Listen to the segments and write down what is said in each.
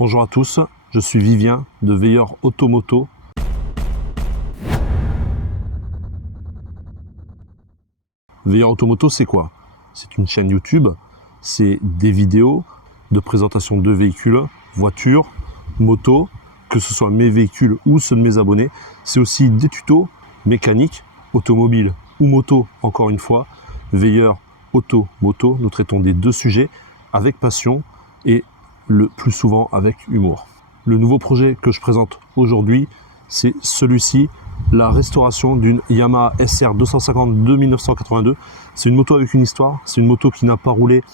Bonjour à tous, je suis Vivien de Veilleur Automoto. Veilleur Automoto, c'est quoi? C'est une chaîne YouTube, c'est des vidéos de présentation de véhicules, voitures, motos, que ce soit mes véhicules ou ceux de mes abonnés. C'est aussi des tutos mécaniques, automobiles ou moto, encore une fois. Veilleur Automoto, nous traitons des deux sujets avec passion et le plus souvent avec humour. Le nouveau projet que je présente aujourd'hui, c'est celui-ci, la restauration d'une Yamaha SR 250 de 1982. C'est une moto avec une histoire, c'est une moto qui n'a pas roulé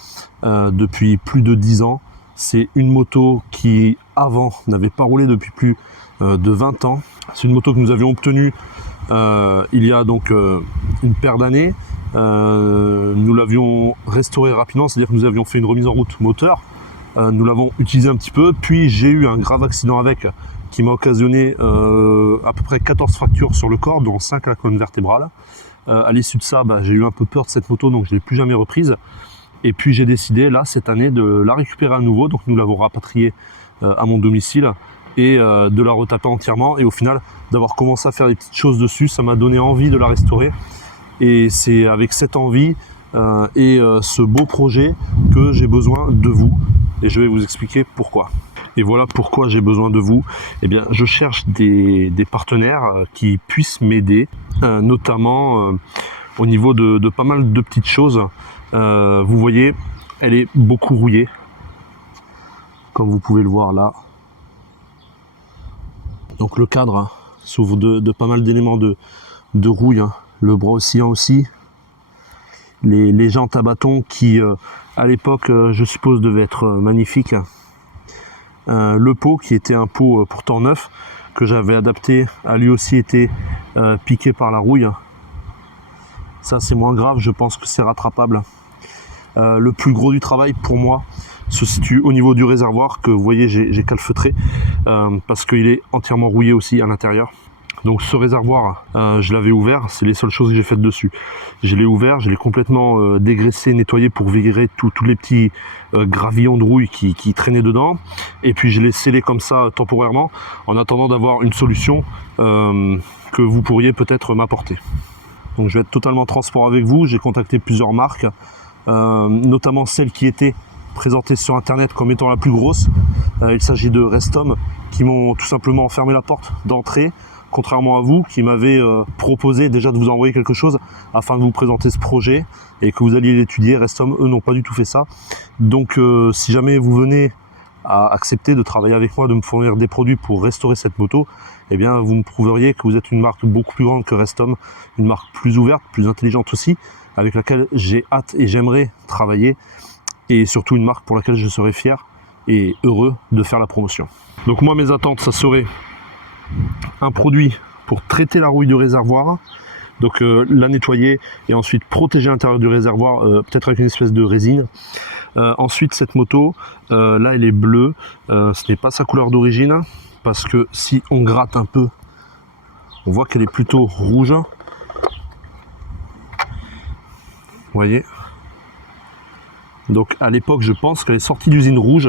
depuis plus de 10 ans. C'est une moto qui, avant, n'avait pas roulé depuis plus de 20 ans. C'est une moto que nous avions obtenue il y a donc une paire d'années. Nous l'avions restaurée rapidement, c'est-à-dire que nous avions fait une remise en route moteur. Nous l'avons utilisé un petit peu, puis j'ai eu un grave accident avec qui m'a occasionné à peu près 14 fractures sur le corps, dont 5 à la colonne vertébrale. À l'issue de ça, j'ai eu un peu peur de cette moto, donc je ne l'ai plus jamais reprise. Et puis j'ai décidé là cette année de la récupérer à nouveau, donc nous l'avons rapatriée à mon domicile et de la retaper entièrement. Et au final, d'avoir commencé à faire des petites choses dessus, ça m'a donné envie de la restaurer. Et c'est avec cette envie et ce beau projet que j'ai besoin de vous. Et je vais vous expliquer pourquoi. Et voilà pourquoi j'ai besoin de vous. Eh bien, je cherche des partenaires qui puissent m'aider, notamment au niveau de pas mal de petites choses. Vous voyez, elle est beaucoup rouillée, comme vous pouvez le voir là. Donc le cadre s'ouvre de pas mal d'éléments de rouille, le bras oscillant aussi. Les jantes à bâton qui, à l'époque, je suppose, devaient être magnifiques. Le pot qui était un pot pourtant neuf, que j'avais adapté, a lui aussi été piqué par la rouille. Ça, c'est moins grave, je pense que c'est rattrapable. Le plus gros du travail pour moi se situe au niveau du réservoir que vous voyez, j'ai calfeutré parce qu'il est entièrement rouillé aussi à l'intérieur. Donc ce réservoir, je l'avais ouvert, c'est les seules choses que j'ai faites dessus. Je l'ai ouvert, je l'ai complètement dégraissé, nettoyé pour virer tous les petits gravillons de rouille qui traînaient dedans. Et puis je l'ai scellé comme ça temporairement en attendant d'avoir une solution que vous pourriez peut-être m'apporter. Donc je vais être totalement transparent avec vous, j'ai contacté plusieurs marques, notamment celles qui étaient présentées sur internet comme étant la plus grosse. Il s'agit de Restom qui m'ont tout simplement fermé la porte d'entrée. Contrairement à vous qui m'avez proposé déjà de vous envoyer quelque chose afin de vous présenter ce projet et que vous alliez l'étudier. Restom, eux, n'ont pas du tout fait ça. Donc si jamais vous venez à accepter de travailler avec moi, de me fournir des produits pour restaurer cette moto, eh bien vous me prouveriez que vous êtes une marque beaucoup plus grande que Restom, une marque plus ouverte, plus intelligente aussi, avec laquelle j'ai hâte et j'aimerais travailler, et surtout une marque pour laquelle je serais fier et heureux de faire la promotion. Donc moi, mes attentes, ça serait un produit pour traiter la rouille du réservoir, donc la nettoyer et ensuite protéger l'intérieur du réservoir, peut-être avec une espèce de résine. Ensuite, cette moto, là elle est bleue, ce n'est pas sa couleur d'origine, parce que si on gratte un peu, on voit qu'elle est plutôt rouge. Vous voyez? Donc à l'époque, je pense qu'elle est sortie d'usine rouge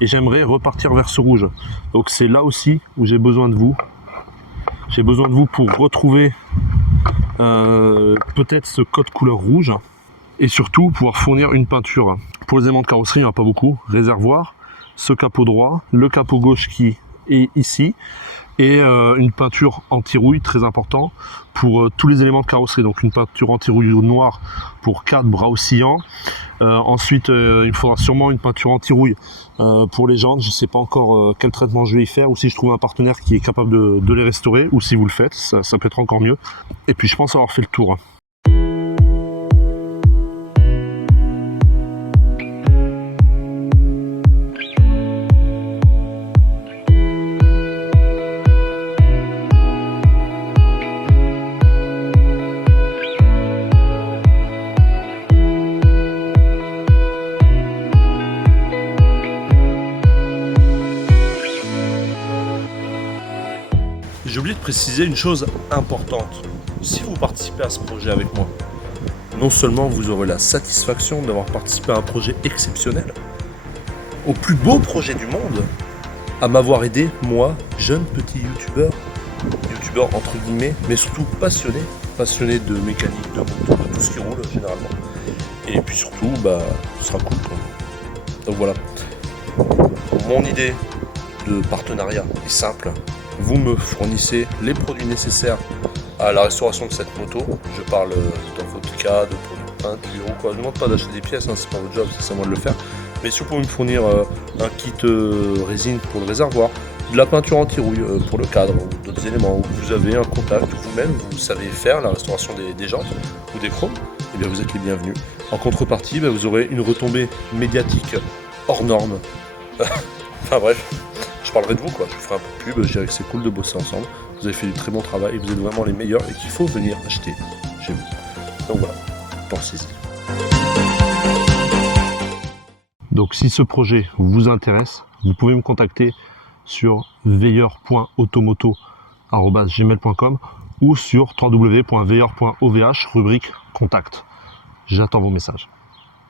et j'aimerais repartir vers ce rouge. Donc c'est là aussi où j'ai besoin de vous. J'ai besoin de vous pour retrouver peut-être ce code couleur rouge et surtout pouvoir fournir une peinture. Pour les éléments de carrosserie, il n'y en a pas beaucoup. Réservoir, ce capot droit, le capot gauche qui est ici et une peinture anti-rouille très important pour tous les éléments de carrosserie. Donc une peinture anti-rouille noire pour cadre, bras oscillants. Ensuite, il faudra sûrement une peinture anti-rouille pour les jantes. Je ne sais pas encore quel traitement je vais y faire, ou si je trouve un partenaire qui est capable de les restaurer, ou si vous le faites, ça peut être encore mieux. Et puis je pense avoir fait le tour. J'ai oublié de préciser une chose importante. Si vous participez à ce projet avec moi, non seulement vous aurez la satisfaction d'avoir participé à un projet exceptionnel, au plus beau projet du monde, à m'avoir aidé, moi, jeune petit youtubeur entre guillemets, mais surtout passionné de mécanique, de moto, de tout ce qui roule généralement. Et puis surtout, ce sera cool quoi. Donc voilà, mon idée de partenariat est simple. Vous me fournissez les produits nécessaires à la restauration de cette moto. Je parle dans votre cas de produits de peinture ou quoi. Je ne demande pas d'acheter des pièces, c'est pas votre job, c'est à moi de le faire. Mais si vous pouvez me fournir un kit résine pour le réservoir, de la peinture anti-rouille pour le cadre ou d'autres éléments, où vous avez un contact vous-même, vous savez faire la restauration des jantes ou des chromes, et bien vous êtes les bienvenus. En contrepartie, vous aurez une retombée médiatique hors norme. Enfin bref, je parlerai de vous quoi, je vous ferai un peu de pub, je dirais que c'est cool de bosser ensemble. Vous avez fait du très bon travail et vous êtes vraiment les meilleurs et qu'il faut venir acheter chez vous. Donc voilà, pensez-y. Donc si ce projet vous intéresse, vous pouvez me contacter sur veilleur.automoto@gmail.com ou sur www.veilleur.ovh rubrique contact. J'attends vos messages.